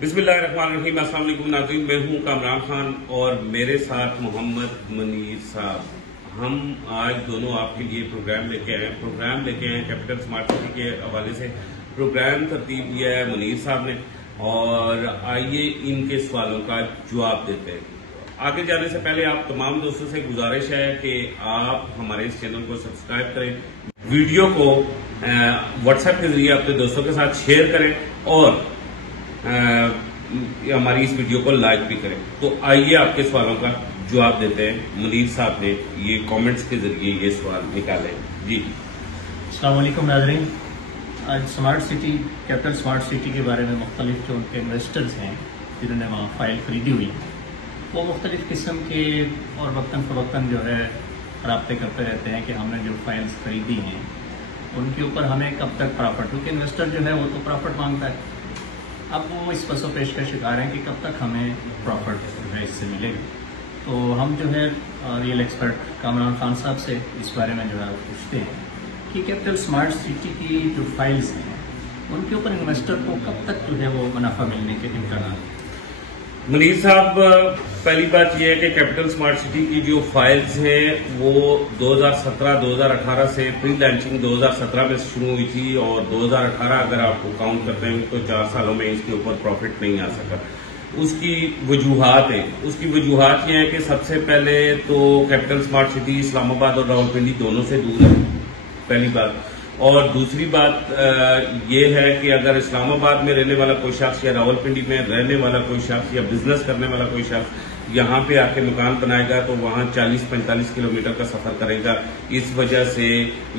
بسم اللہ الرحمن الرحیم. السلام علیکم ناظرین، میں ہوں کامران خان اور میرے ساتھ محمد منیر صاحب. ہم آج دونوں آپ کے لیے پروگرام لے کے آئے کیپٹل اسمارٹ سٹی کے حوالے سے. پروگرام ترتیب دیا ہے منیر صاحب نے اور آئیے ان کے سوالوں کا جواب دیتے ہیں. آگے جانے سے پہلے آپ تمام دوستوں سے گزارش ہے کہ آپ ہمارے اس چینل کو سبسکرائب کریں، ویڈیو کو واٹس ایپ کے ذریعے اپنے دوستوں کے ساتھ شیئر کریں اور ہماری اس ویڈیو کو لائک بھی کریں. تو آئیے آپ کے سوالوں کا جواب دیتے ہیں. منیر صاحب نے یہ کامنٹس کے ذریعے یہ سوال نکالے. جی السلام علیکم ناظرین. آج smart city capital smart city کے بارے میں مختلف جو ان کے انویسٹرز ہیں جنہوں نے وہاں فائل خریدی ہوئی وہ مختلف قسم کے اور وقتاً فوقتاً جو ہے رابطے کرتے رہتے ہیں کہ ہم نے جو فائلز خریدی ہیں ان کے اوپر ہمیں کب تک پرافٹ، کیونکہ انویسٹر جو ہے وہ تو پرافٹ مانگتا ہے. اب وہ اس پس و پیش کا شکار ہیں کہ کب تک ہمیں پرافٹ جو ہے اس سے ملے گا. تو ہم جو ہے ریئل ایکسپرٹ کامران خان صاحب سے اس بارے میں جو ہے پوچھتے ہیں کہ کیپٹل اسمارٹ سٹی کی جو فائلز ہیں ان کے اوپر انویسٹر کو کب تک جو ہے وہ منافع ملنے کے امکانات ہیں. منیر صاحب، پہلی بات یہ ہے کہ کیپٹل اسمارٹ سٹی کی جو فائلز ہیں وہ 2017-2018 سے پری لانچنگ 2017 میں شروع ہوئی تھی اور 2018 اگر آپ کو کاؤنٹ کرتے ہیں تو 4 سالوں میں اس کے اوپر پروفٹ نہیں آ سکا. اس کی وجوہات ہیں. اس کی وجوہات یہ ہیں کہ سب سے پہلے تو کیپٹل اسمارٹ سٹی اسلام آباد اور راولپنڈی دونوں سے دور ہے، پہلی بات. اور دوسری بات یہ ہے کہ اگر اسلام آباد میں رہنے والا کوئی شخص یا راولپنڈی میں رہنے والا کوئی شخص یا بزنس کرنے والا کوئی شخص یہاں پہ آ کے مکان بنائے گا تو وہاں 40-45 کلومیٹر کا سفر کرے گا. اس وجہ سے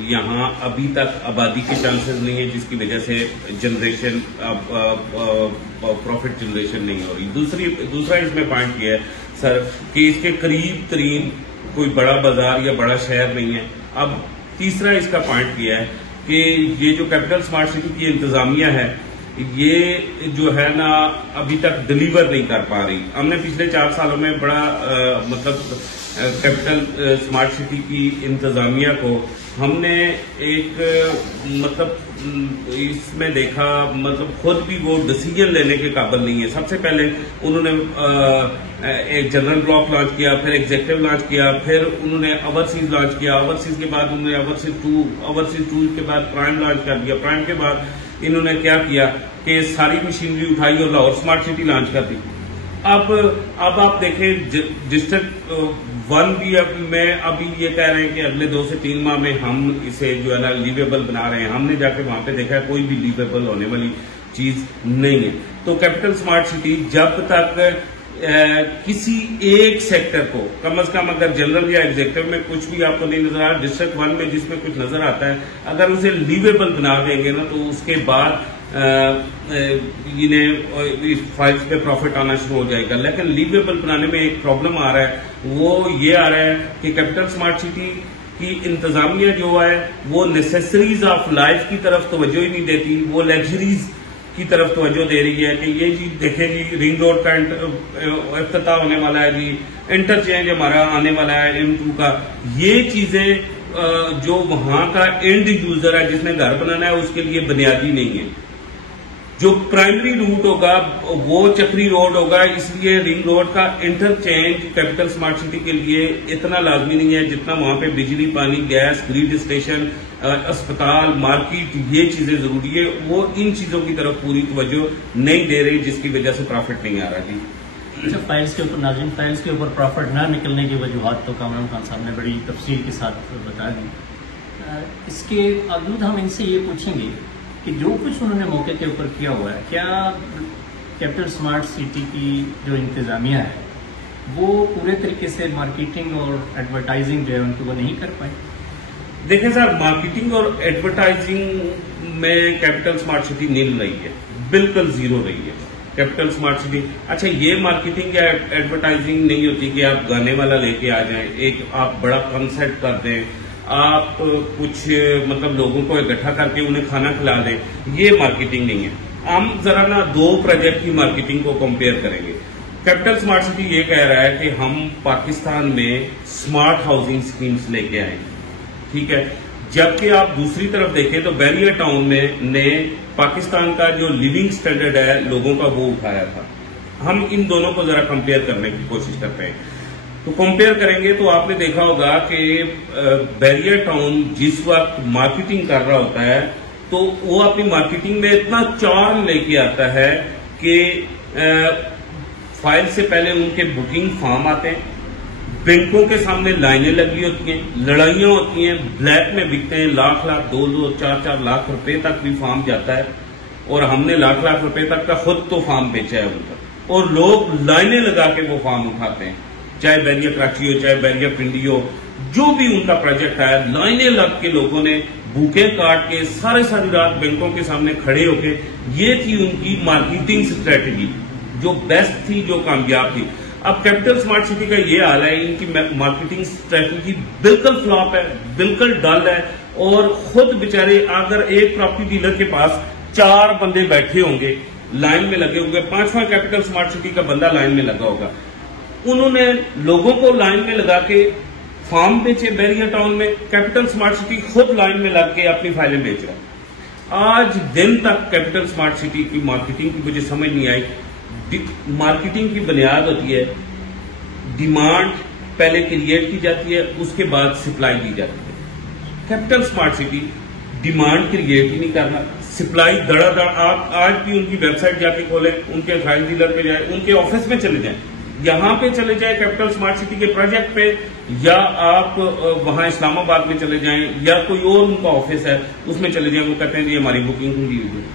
یہاں ابھی تک آبادی کے چانسز نہیں ہیں، جس کی وجہ سے جنریشن پروفٹ جنریشن نہیں ہو رہی. دوسرا اس میں پوائنٹ یہ ہے سر کہ اس کے قریب ترین کوئی بڑا بازار یا بڑا شہر نہیں ہے. اب تیسرا اس کا پوائنٹ یہ ہے کہ یہ جو کیپٹل اسمارٹ سٹی کی انتظامیہ ہے یہ جو ہے نا ابھی تک ڈلیور نہیں کر پا رہی. ہم نے پچھلے 4 سالوں میں بڑا کیپٹل اسمارٹ سٹی کی انتظامیہ کو ہم نے ایک اس میں دیکھا خود بھی وہ ڈیسیجن لینے کے قابل نہیں ہے. سب سے پہلے انہوں نے ایک جنرل بلاک لانچ کیا، پھر ایگزیکٹو لانچ کیا، پھر انہوں نے اوورسیز لانچ کیا، اوورسیز کے بعد انہوں نے اوورسیز 2 کے بعد پرائم لانچ کر دیا. پرائم کے بعد انہوں نے کیا کیا کہ ساری مشینری اٹھائی اور لاہور اسمارٹ سٹی لانچ کر دی. اب آپ دیکھیں ڈسٹرکٹ 1 بھی میں ابھی یہ کہہ رہے ہیں کہ اگلے 2 سے 3 ماہ میں ہم اسے جو ہے نا لیویبل بنا رہے ہیں. ہم نے جا کے وہاں پہ دیکھا ہے کوئی بھی لیویبل ہونے والی چیز نہیں ہے. تو کیپٹل اسمارٹ سٹی جب تک کسی ایک سیکٹر کو کم از کم اگر جنرل یا ایگزیکٹو میں کچھ بھی آپ کو نہیں نظر آ رہا، ڈسٹرکٹ 1 میں جس میں کچھ نظر آتا ہے اگر اسے لیویبل بنا دیں گے نا تو اس کے بعد فائلز پہ پروفٹ آنا شروع ہو جائے گا. لیکن لیویبل بنانے میں ایک پرابلم آ رہا ہے، وہ یہ آ رہا ہے کہ کیپٹل اسمارٹ سٹی کی انتظامیہ جو ہے وہ نیسیسریز آف لائف کی طرف توجہ ہی نہیں دیتی، وہ لیگژریز کی طرف توجہ دے رہی ہے کہ یہ جی دیکھیں جی رنگ روڈ کا افتتاح ہونے والا ہے، جی انٹرچینج ہمارا آنے والا ہے M2 کا. یہ چیزیں جو وہاں کا اینڈ یوزر ہے جس نے گھر بنانا ہے اس کے لیے بنیادی نہیں ہے. جو پرائمری روٹ ہوگا وہ چکری روڈ ہوگا، اس لیے رنگ روڈ کا انٹرچینج کیپٹل اسمارٹ سٹی کے لیے اتنا لازمی نہیں ہے جتنا وہاں پہ بجلی، پانی، گیس، گریڈ اسٹیشن، اسپتال، مارکیٹ، یہ چیزیں ضروری ہے. وہ ان چیزوں کی طرف پوری توجہ نہیں دے رہی جس کی وجہ سے پروفٹ نہیں آ رہا. جی اچھا، فائلز کے اوپر ناظرین، فائلز کے اوپر پروفٹ نہ نکلنے کی وجوہات تو کامران خان صاحب نے بڑی تفصیل کے ساتھ بتا دی. اس کے باوجود ہم ان سے یہ پوچھیں گے کہ جو کچھ انہوں نے موقع کے اوپر کیا ہوا ہے کیا کیپٹل اسمارٹ سٹی کی جو انتظامیہ ہے وہ پورے طریقے سے مارکیٹنگ اور ایڈورٹائزنگ جو ہے ان کو وہ نہیں کر پائے؟ دیکھیں صاحب، مارکیٹنگ اور ایڈورٹائزنگ میں کیپٹل اسمارٹ سٹی نیل رہی ہے، بالکل زیرو رہی ہے کیپٹل اسمارٹ سٹی. اچھا، یہ مارکیٹنگ یا ایڈورٹائزنگ نہیں ہوتی کہ آپ گانے والا لے کے آ جائیں، ایک آپ بڑا کنسرٹ کر دیں، آپ کچھ لوگوں کو اکٹھا کر کے انہیں کھانا کھلا دیں، یہ مارکیٹنگ نہیں ہے. ہم ذرا نا 2 پروجیکٹ کی مارکیٹنگ کو کمپیئر کریں گے. کیپٹل اسمارٹ سٹی یہ کہہ رہا ہے کہ ہم پاکستان میں اسمارٹ ہاؤسنگ اسکیمز لے کے آئیں. ٹھیک ہے، جبکہ آپ دوسری طرف دیکھیں تو بیریئر ٹاؤن میں نے پاکستان کا جو لیونگ سٹینڈرڈ ہے لوگوں کا وہ اٹھایا تھا. ہم ان دونوں کو ذرا کمپیئر کرنے کی کوشش کرتے ہیں. تو کمپیئر کریں گے تو آپ نے دیکھا ہوگا کہ بیریئر ٹاؤن جس وقت مارکیٹنگ کر رہا ہوتا ہے تو وہ اپنی مارکیٹنگ میں اتنا چارم لے کے آتا ہے کہ فائل سے پہلے ان کے بکنگ فارم آتے ہیں, بینکوں کے سامنے لائنیں لگی ہوتی ہیں, لڑائیاں ہوتی ہیں, بلیک میں بکتے ہیں, لاکھ 2-4 لاکھ روپے تک بھی فارم جاتا ہے, اور ہم نے لاکھ روپے تک کا خود تو فارم بیچا ہے ان کا, اور لوگ لائنیں لگا کے وہ فارم اٹھاتے ہیں, چاہے بیریئر کراچی ہو چاہے بیریئر پنڈی ہو, جو بھی ان کا پروجیکٹ ہے لائنیں لگ کے لوگوں نے بھوکے کاٹ کے ساری رات بینکوں کے سامنے کھڑے ہو کے, یہ تھی ان کی مارکیٹنگ اسٹریٹجی جو بیسٹ تھی, جو کامیاب تھی. اب کیپٹل سمارٹ سٹی کا یہ حال ہے, ان کی مارکیٹنگ اسٹریٹجی بالکل فلاپ ہے, بالکل ڈل ہے, اور خود بیچارے اگر ایک پراپرٹی ڈیلر کے پاس 4 بندے بیٹھے ہوں گے لائن میں لگے ہوں گے, 5واں کیپٹل سمارٹ سٹی کا بندہ لائن میں لگا ہوگا, انہوں نے لوگوں کو لائن میں لگا کے فارم بیچے بیریئر ٹاؤن میں, کیپٹل سمارٹ سٹی خود لائن میں لگ کے اپنی فائلیں بیچ رہا ہے. آج دن تک کیپٹل سمارٹ سٹی کی مارکیٹنگ کی مجھے سمجھ نہیں آئی. مارکیٹنگ کی بنیاد ہوتی ہے ڈیمانڈ پہلے کریٹ کی جاتی ہے, اس کے بعد سپلائی دی جاتی ہے. Capital smart city demand create ہی نہیں کرنا, سپلائی دڑا دڑ. آپ آج بھی ان کی ویب سائٹ جا کے کھولیں, ان کے فائل ڈیلر پہ جائیں, ان کے آفس میں چلے جائیں, یہاں پہ چلے جائیں کیپٹل سمارٹ سٹی کے پروجیکٹ پہ, یا آپ وہاں اسلام آباد میں چلے جائیں, یا کوئی اور ان کا آفس ہے اس میں چلے جائیں, وہ کہتے ہیں یہ ہماری بکنگ ہوئی ہے.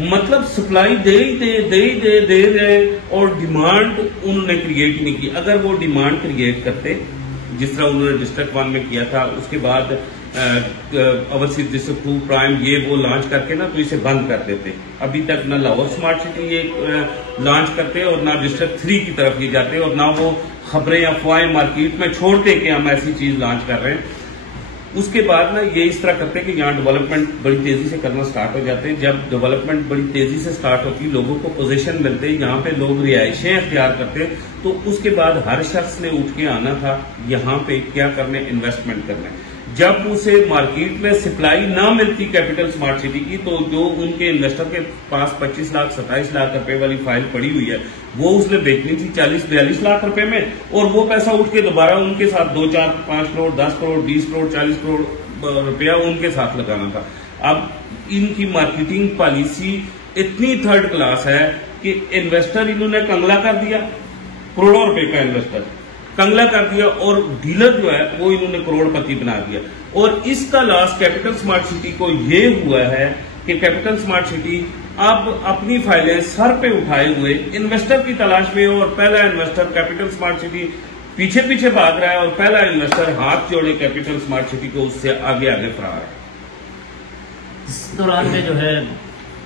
مطلب سپلائی دے رہے اور ڈیمانڈ انہوں نے کریٹ نہیں کی. اگر وہ ڈیمانڈ کریٹ کرتے جس طرح انہوں نے ڈسٹرکٹ 1 میں کیا تھا, اس کے بعد اوورسیز ڈسٹرکٹ 2 پرائم یہ وہ لانچ کر کے نا تو اسے بند کر دیتے. ابھی تک نہ لاہور سمارٹ سٹی یہ لانچ کرتے اور نہ ڈسٹرکٹ 3 کی طرف یہ جاتے, اور نہ وہ خبریں افواہیں مارکیٹ میں چھوڑتے کہ ہم ایسی چیز لانچ کر رہے ہیں. اس کے بعد نا یہ اس طرح کرتے کہ یہاں ڈیولپمنٹ بڑی تیزی سے کرنا سٹارٹ ہو جاتے ہیں. جب ڈیولپمنٹ بڑی تیزی سے سٹارٹ ہوتی, لوگوں کو پوزیشن ملتے, یہاں پہ لوگ رہائشیں اختیار کرتے, تو اس کے بعد ہر شخص نے اٹھ کے آنا تھا یہاں پہ کیا کرنے, انویسٹمنٹ کرنے. جب اسے مارکیٹ میں سپلائی نہ ملتی کیپٹل سمارٹ سٹی کی, تو جو ان کے انویسٹر کے پاس 25 لاکھ 27 لاکھ روپے والی فائل پڑی ہوئی ہے, وہ اس نے بیچنی تھی 40-42 لاکھ روپے میں, اور وہ پیسہ اٹھ کے دوبارہ ان کے ساتھ 2-4-5 کروڑ 10 کروڑ 20 کروڑ 40 کروڑ روپیہ ان کے ساتھ لگانا تھا. اب ان کی مارکیٹنگ پالیسی اتنی تھرڈ کلاس ہے کہ انویسٹر انہوں نے کنگلا کر دیا, کروڑوں روپے کا انویسٹر کنگلا کر دیا, اور ڈیلر جو ہے وہ انہوں نے کروڑ پتی بنا دیا. اور اس کا لاس کیپٹل سمارٹ سٹی کو یہ ہوا ہے کہ کیپٹل سمارٹ سٹی اب اپنی فائلیں سر پہ اٹھائے ہوئے انویسٹر کی تلاش میں, اور پہلا انویسٹر کیپٹل سمارٹ سٹی پیچھے بھاگ رہا ہے, اور پہلا انویسٹر ہاتھ جوڑے کیپٹل سمارٹ سٹی کو اس سے آگے فرار ہے. اس دوران میں جو ہے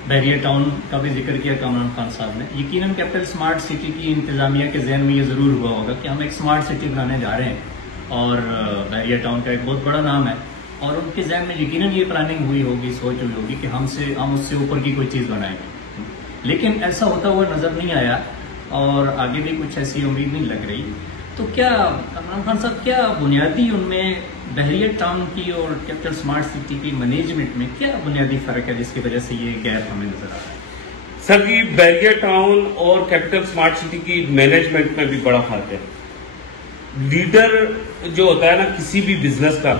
بیریئر ٹاؤن کا بھی ذکر کیا کامران خان صاحب نے. یقیناً کیپٹل سمارٹ سٹی کی انتظامیہ کے ذہن میں یہ ضرور ہوا ہوگا کہ ہم ایک سمارٹ سٹی بنانے جا رہے ہیں, اور بیریئر ٹاؤن کا ایک بہت بڑا نام ہے, اور ان کے ذہن میں یقیناً یہ پلاننگ ہوئی ہوگی, سوچ ہوئی ہوگی کہ ہم اس سے اوپر کی کوئی چیز بنائیں گے. لیکن ایسا ہوتا ہوا نظر نہیں آیا, اور آگے بھی کچھ ایسی امید نہیں لگ رہی. تو کیا کامران خان صاحب, کیا بنیادی ان میں بیریئر ٹاؤن کی اور کیپٹل سمارٹ سٹی کی مینجمنٹ میں کیا بنیادی فرق ہے جس کی وجہ سے یہ گیپ ہمیں نظر آ رہا ہے؟ سر جی, بیریئر ٹاؤن اور کیپٹل سمارٹ سٹی کی مینجمنٹ میں بھی بڑا فرق ہے. لیڈر جو ہوتا ہے نا کسی بھی بزنس کا,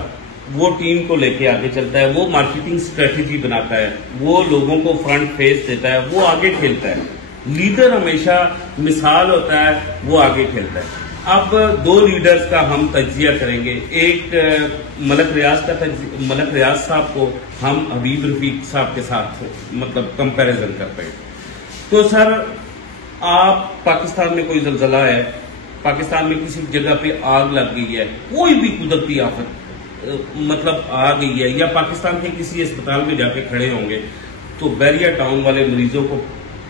وہ ٹیم کو لے کے آگے چلتا ہے, وہ مارکیٹنگ اسٹریٹجی بناتا ہے, وہ لوگوں کو فرنٹ فیس دیتا ہے, وہ آگے کھیلتا ہے. لیڈر ہمیشہ مثال ہوتا ہے, وہ آگے کھیلتا ہے. اب 2 لیڈرز کا ہم تجزیہ کریں گے. ایک ملک ریاض صاحب کو ہم حبیب رفیق صاحب کے ساتھ مطلب کمپیریزن کرتے ہیں. تو سر آپ پاکستان میں کوئی زلزلہ ہے, پاکستان میں کسی جگہ پہ آگ لگ گئی ہے, کوئی بھی قدرتی آفت مطلب آ گئی ہے, یا پاکستان کے کسی اسپتال میں جا کے کھڑے ہوں گے, تو بیریئر ٹاؤن والے مریضوں کو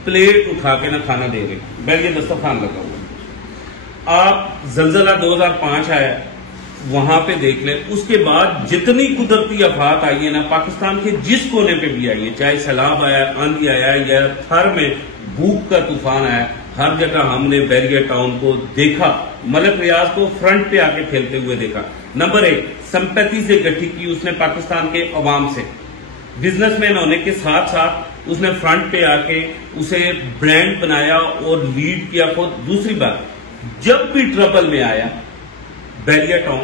پلیٹ اٹھا کے نہ کھانا دے رہے, بیریئر دسترخوان لگا ہوا. آپ زلزلہ 2005 آیا وہاں پہ دیکھ لیں, اس کے بعد جتنی قدرتی آفات آئی ہیں نا پاکستان کے جس کونے پہ بھی آئی ہے, چاہے سیلاب آیا, آندھی آیا, یا تھر میں بھوک کا طوفان آیا, ہر جگہ ہم نے بیریئر ٹاؤن کو دیکھا, ملک ریاض کو فرنٹ پہ آ کے کھیلتے ہوئے دیکھا. نمبر 1 سمپیتی سے اکٹھی کی اس نے پاکستان کے عوام سے. بزنس مین ہونے کے ساتھ ساتھ اس نے فرنٹ پہ آ کے اسے برانڈ بنایا اور لیڈ کیا خود. دوسری بات، جب بھی ٹربل میں آیا بحریہ ٹاؤن،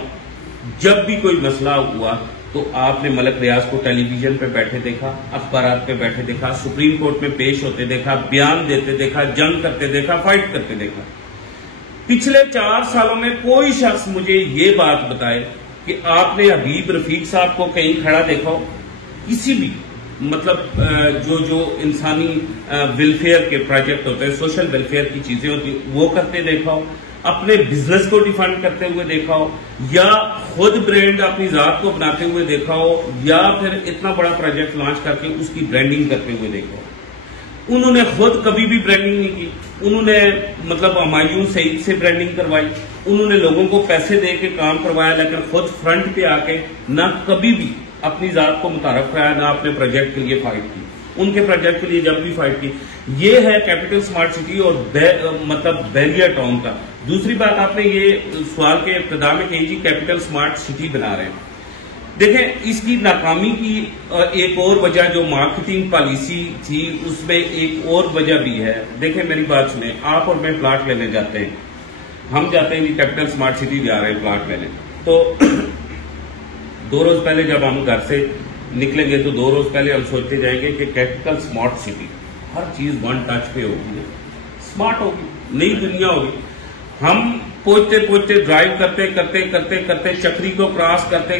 جب بھی کوئی مسئلہ ہوا تو آپ نے ملک ریاض کو ٹیلی ویژن پہ بیٹھے دیکھا، اخبارات پہ بیٹھے دیکھا، سپریم کورٹ میں پیش ہوتے دیکھا، بیان دیتے دیکھا، جنگ کرتے دیکھا، فائٹ کرتے دیکھا. پچھلے 4 سالوں میں کوئی شخص مجھے یہ بات بتائے کہ آپ نے حبیب رفیق صاحب کو کہیں کھڑا دیکھا ہو، کسی بھی مطلب جو انسانی ویلفیئر کے پروجیکٹ ہوتے ہیں، سوشل ویلفیئر کی چیزیں ہوتی ہیں، وہ کرتے دیکھا ہو، اپنے بزنس کو ڈیفینڈ کرتے ہوئے دیکھا ہو، یا خود برانڈ اپنی ذات کو بناتے ہوئے دیکھا ہو، یا پھر اتنا بڑا پروجیکٹ لانچ کر کے اس کی برانڈنگ کرتے ہوئے دیکھا ہو. انہوں نے خود کبھی بھی برانڈنگ نہیں کی. انہوں نے مطلب ہمایوں سعید سے برانڈنگ کروائی، انہوں نے لوگوں کو پیسے دے کے کام کروایا، لیکن خود فرنٹ پہ آ کے نہ کبھی بھی اپنی ذات کو متعارف کرایا، نہ اپنے پروجیکٹ کے لیے فائٹ کی. ان کے پروجیکٹ کے لیے جب بھی فائٹ کی. یہ ہے کیپٹل سمارٹ سٹی اور مطلب بحریہ ٹاؤن کا. دوسری بات، آپ نے یہ سوال کے ابتدا میں کہی جی کیپٹل سمارٹ سٹی بنا رہے ہیں. دیکھیں، اس کی ناکامی کی ایک اور وجہ جو مارکیٹنگ پالیسی تھی، اس میں ایک اور وجہ بھی ہے. دیکھیں میری بات سنیں، آپ اور میں پلاٹ لینے جاتے ہیں، ہم جاتے ہیں کیپٹل سمارٹ سٹی جا رہے ہیں پلاٹ لینے، تو 2 روز پہلے جب ہم گھر سے نکلیں گے تو 2 روز پہلے ہم سوچتے جائیں گے کہ کیپٹل سمارٹ سٹی، ہر چیز 1 ٹچ پہ ہوگی، سمارٹ ہوگی، نئی دنیا ہوگی. ہم پہنچتے ڈرائیو کرتے چکری کو کراس کرتے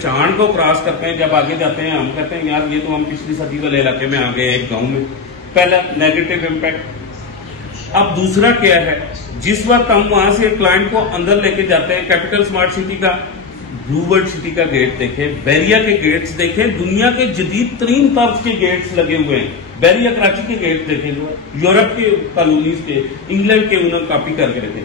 چاند کو کراس کرتے ہیں. جب آگے جاتے ہیں ہم کہتے ہیں یار یہ تو ہم پچھلی صدی والے علاقے میں آ گئے ایک گاؤں میں. پہلا نیگیٹو امپیکٹ. اب دوسرا کیا ہے، جس وقت ہم وہاں سے کلائنٹ کو اندر لے کے جاتے ہیں، کیپٹل سمارٹ سٹی کا بلو ورلڈ سٹی کا گیٹ دیکھیں، بحریہ کے گیٹس دیکھیں، دنیا کے جدید ترین طرز کے گیٹس لگے ہوئے ہیں. بحریہ کراچی کے گیٹ دیکھیں، یورپ کے کالونیز کے، انگلینڈ کے انہوں نے کاپی کر کے رکھے.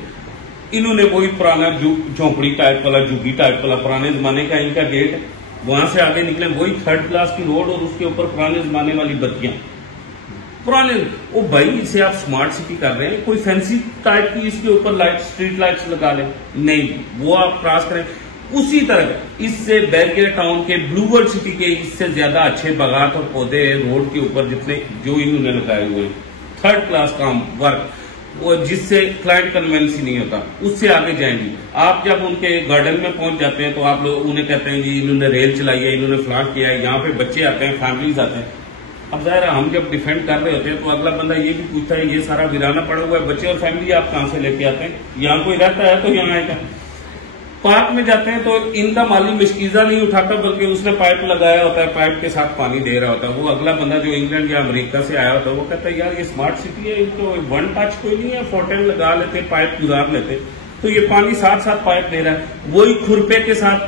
انہوں نے وہی پرانا جھونپڑی ٹائپ والا، جھگی ٹائپ والا پرانے زمانے کا ان کا گیٹ ہے. وہاں سے آگے نکلیں وہی 3rd کلاس کی روڈ اور اس کے اوپر پرانے زمانے والی بتیاں. پرانے وہ بھائی اسے آپ سمارٹ سٹی کر رہے ہیں، کوئی فینسی ٹائپ کی اس کے اوپر لائٹ، اسٹریٹ لائٹس لگا لیں، نہیں، وہ آپ کراس کریں. اسی طرح اس سے بحریہ ٹاؤن کے بلو ورلڈ سٹی کے اس سے زیادہ اچھے باغات اور پودے روڈ کے اوپر جتنے جو انہوں نے لگائے ہوئے ہیں، 3rd کلاس کام ورک، وہ جس سے کلائنٹ کنوینس ہی نہیں ہوتا. اس سے آگے جائیں گی آپ، جب ان کے گارڈن میں پہنچ جاتے ہیں تو آپ لوگ انہیں کہتے ہیں جی انہوں نے ریل چلائی ہے، انہوں نے فلاں کیا ہے. یہاں پہ بچے آتے ہیں، فیملیز آتے ہیں. اب ظاہر ہے ہم جب ڈیفینڈ کر رہے ہوتے ہیں تو اگلا بندہ یہ بھی پوچھتا ہے یہ سارا ویرانہ پڑا ہوا ہے، بچے اور فیملی آپ کہاں سے لے کے آتے ہیں؟ یہاں کوئی رہتا ہے تو یہاں آئے گا. پارک میں جاتے ہیں تو ان کا مالی مشکیزہ نہیں اٹھاتا، بلکہ اس نے پائپ لگایا ہوتا ہے، پائپ کے ساتھ پانی دے رہا ہوتا ہے. وہ اگلا بندہ جو انگلینڈ یا امریکہ سے آیا ہوتا ہے وہ کہتا ہے یار یہ سمارٹ سٹی ہے، ان کو 1 ٹچ کوئی نہیں ہے، فونٹین لگا لیتے، پائپ گزار لیتے، تو یہ پانی ساتھ پائپ دے رہا ہے. وہی کھرپے کے ساتھ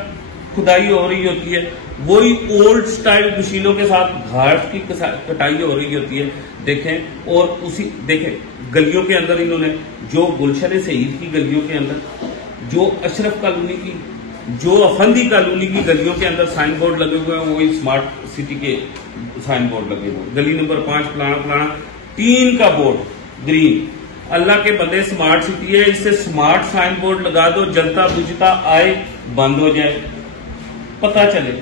کھدائی ہو رہی ہوتی ہے، وہی اولڈ سٹائل مشینوں کے ساتھ گھاس کی کٹائی ہو رہی ہوتی ہے. دیکھیں، اور اسی دیکھیں گلیوں کے اندر انہوں نے جو گلشن سعید کی گلیوں کے اندر، جو اشرف کالونی کی، جو افندی کالونی کی گلیوں کے اندر سائن بورڈ لگے ہوئے ہیں، وہی سمارٹ سٹی کے سائن بورڈ لگے ہوئے. گلی نمبر 5 فلانا 3 کا بورڈ گرین. اللہ کے بندے سمارٹ سٹی ہے، اس سے سمارٹ سائن بورڈ لگا دو، جلتا بجھتا آئے بند ہو جائے، پتا چلے.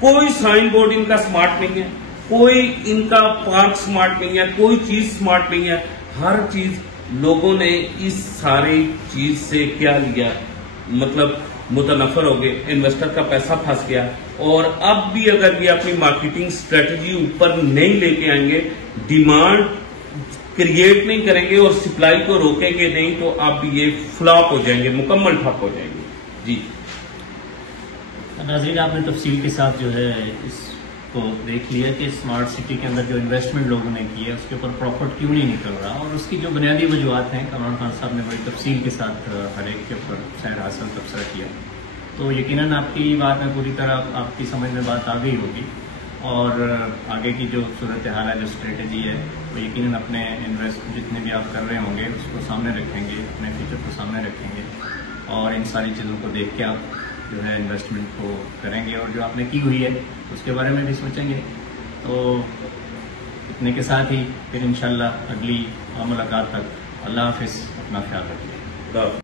کوئی سائن بورڈ ان کا سمارٹ نہیں ہے، کوئی ان کا پارک سمارٹ نہیں ہے، کوئی چیز سمارٹ نہیں ہے. ہر چیز لوگوں نے اس ساری چیز سے کیا لیا، مطلب متنفر ہو گئے، انویسٹر کا پیسہ پھنس گیا. اور اب بھی اگر یہ اپنی مارکیٹنگ سٹریٹجی اوپر نہیں لے کے آئیں گے، ڈیمانڈ کریٹ نہیں کریں گے اور سپلائی کو روکیں گے نہیں، تو اب یہ فلاپ ہو جائیں گے، مکمل ٹھپ ہو جائیں گے. جی ناظرین، آپ نے تفصیل کے ساتھ جو ہے اس کو دیکھ لیا کہ اسمارٹ سٹی کے اندر جو انویسٹمنٹ لوگوں نے کی ہے اس کے اوپر پروفٹ کیوں نہیں نکل رہا، اور اس کی جو بنیادی وجوہات ہیں کامران خان صاحب نے بڑی تفصیل کے ساتھ ہر ایک کے اوپر سیر حاصل تبصرہ کیا. تو یقیناً آپ کی بات میں پوری طرح آپ کی سمجھ میں بات آ گئی ہوگی، اور آگے کی جو صورتحال ہے، جو اسٹریٹجی ہے، وہ یقیناً اپنے انویسٹ جتنے بھی آپ کر رہے ہوں گے اس کو سامنے رکھیں گے، اپنے فیوچر کو سامنے رکھیں گے، اور ان ساری چیزوں کو دیکھ کے آپ جو ہے انویسٹمنٹ کو کریں گے، اور جو آپ نے کی ہوئی ہے اس کے بارے میں بھی سوچیں گے. تو اتنے کے ساتھ ہی پھر انشاءاللہ اگلی ملاقات تک اللہ حافظ، اپنا خیال رکھیے.